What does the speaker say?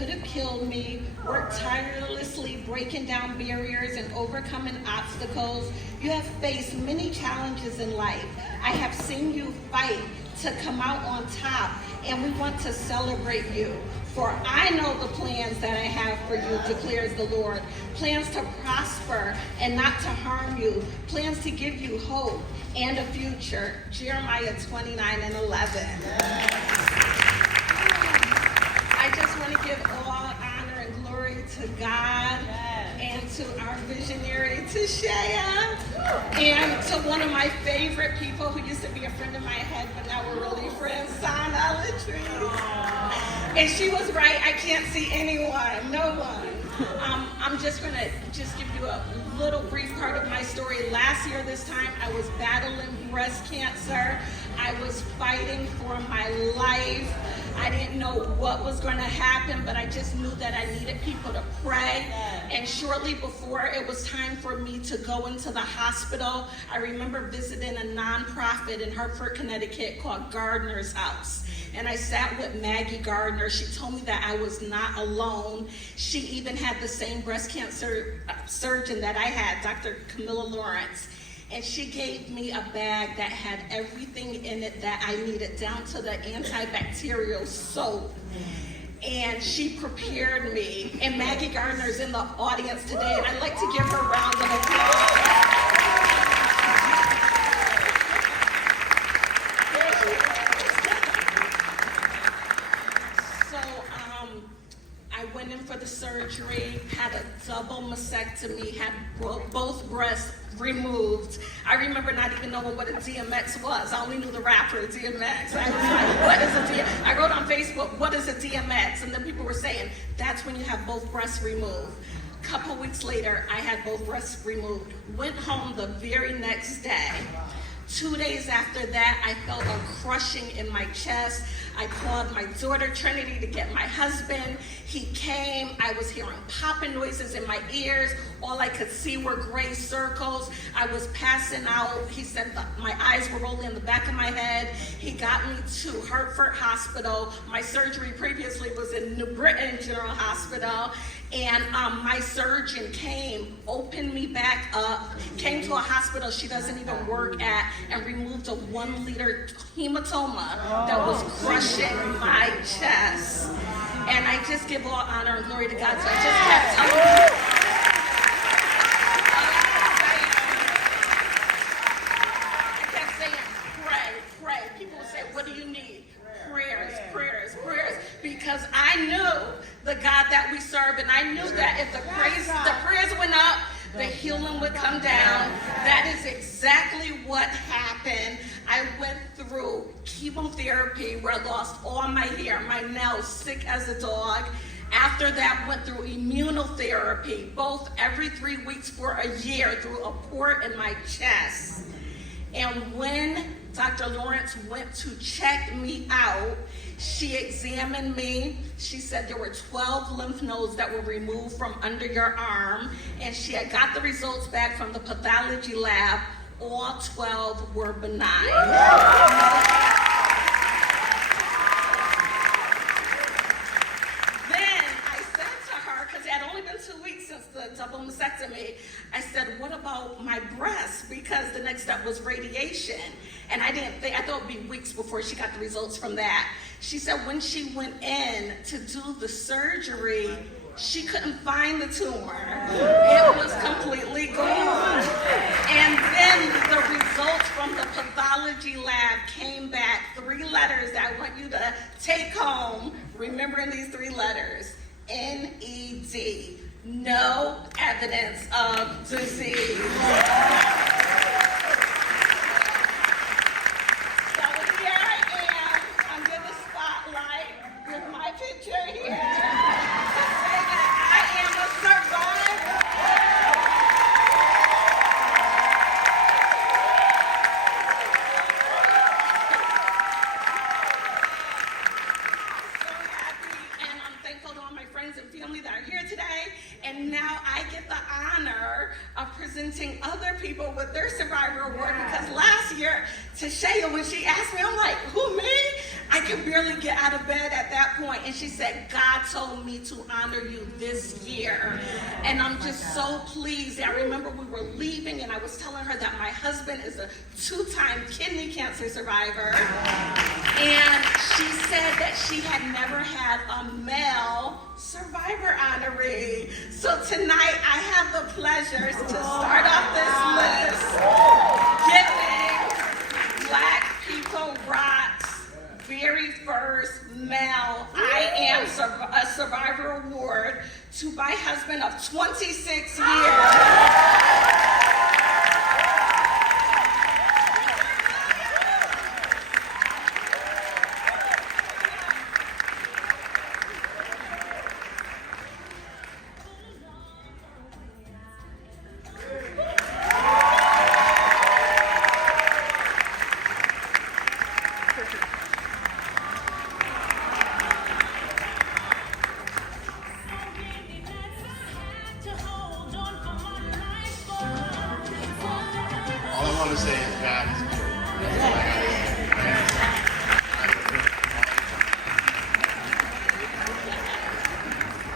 could have killed me, worked tirelessly breaking down barriers and overcoming obstacles. You have faced many challenges in life. I have seen you fight to come out on top, and we want to celebrate you. For I know the plans that I have for you, declares the Lord. Plans to prosper and not to harm you. Plans to give you hope and a future. Jeremiah 29:11. I just want to give all honor and glory to God and to our visionary, Tashaya, and to one of my favorite people who used to be a friend of my head, but now we're really friends, Sana Latrice. And she was right, I can't see anyone, no one. I'm just going to give you a little brief part of my story. Last year this time, I was battling breast cancer. I was fighting for my life. I didn't know what was going to happen, but I just knew that I needed people to pray. And shortly before it was time for me to go into the hospital, I remember visiting a nonprofit in Hartford, Connecticut called Gardner's House. And I sat with Maggie Gardner. She told me that I was not alone. She even had the same breast cancer surgeon that I had, Dr. Camilla Lawrence. And she gave me a bag that had everything in it that I needed, down to the antibacterial soap. And she prepared me. And Maggie Gardner's in the audience today, and I'd like to give her a round of applause. I went in for the surgery, had a double mastectomy, had both breasts removed. I remember not even knowing what a DMX was. I only knew the rapper DMX. I was like, what is a DMX? I wrote on Facebook, what is a DMX? And then people were saying, that's when you have both breasts removed. A couple weeks later, I had both breasts removed. Went home the very next day. 2 days after that, I felt a crushing in my chest. I called my daughter Trinity to get my husband. He came. I was hearing popping noises in my ears. All I could see were gray circles. I was passing out. He said my eyes were rolling in the back of my head. He got me to Hartford Hospital. My surgery previously was in New Britain General Hospital. And my surgeon came, opened me back up, came to a hospital she doesn't even work at, and removed a 1-liter hematoma that was crushing my chest. And I just give all honor and glory to God. So I just kept telling people. I kept saying, pray, pray. People would say, what do you need? Prayers, prayers, prayers. Because I knew the God that we serve, and I knew that if the prayers went up, the healing would come down. That is exactly what happened. I went through chemotherapy where I lost all my hair, my nails, sick as a dog. After that, went through immunotherapy, both every 3 weeks for a year, through a port in my chest. And when Dr. Lawrence went to check me out, she examined me. She said there were 12 lymph nodes that were removed from under your arm, and she had got the results back from the pathology lab. All 12 were benign. Then I said to her, because it had only been 2 weeks since the double mastectomy, I said, what about my breast? Because the next step was radiation. And I thought it'd be weeks before she got the results from that. She said when she went in to do the surgery, she couldn't find the tumor. It was completely gone. And then the results from the pathology lab came back. 3 letters that I want you to take home, remembering these 3 letters. NED. No evidence of disease. Other people with their survivor award, because last year Tashaya, when she asked me, I'm like, who, me? I could barely get out of bed at that point. And she said, God told me to honor you this year. And I'm just so pleased. I remember we were leaving and I was telling her that my husband is a 2-time kidney cancer survivor. And she said that she had never had a male survivor honoree. So tonight I have the pleasure to start off this list giving Black People Rock's very first male I Am a Survivor Award to my husband of 26 years. All I want to say is God is good. That's all I got to say.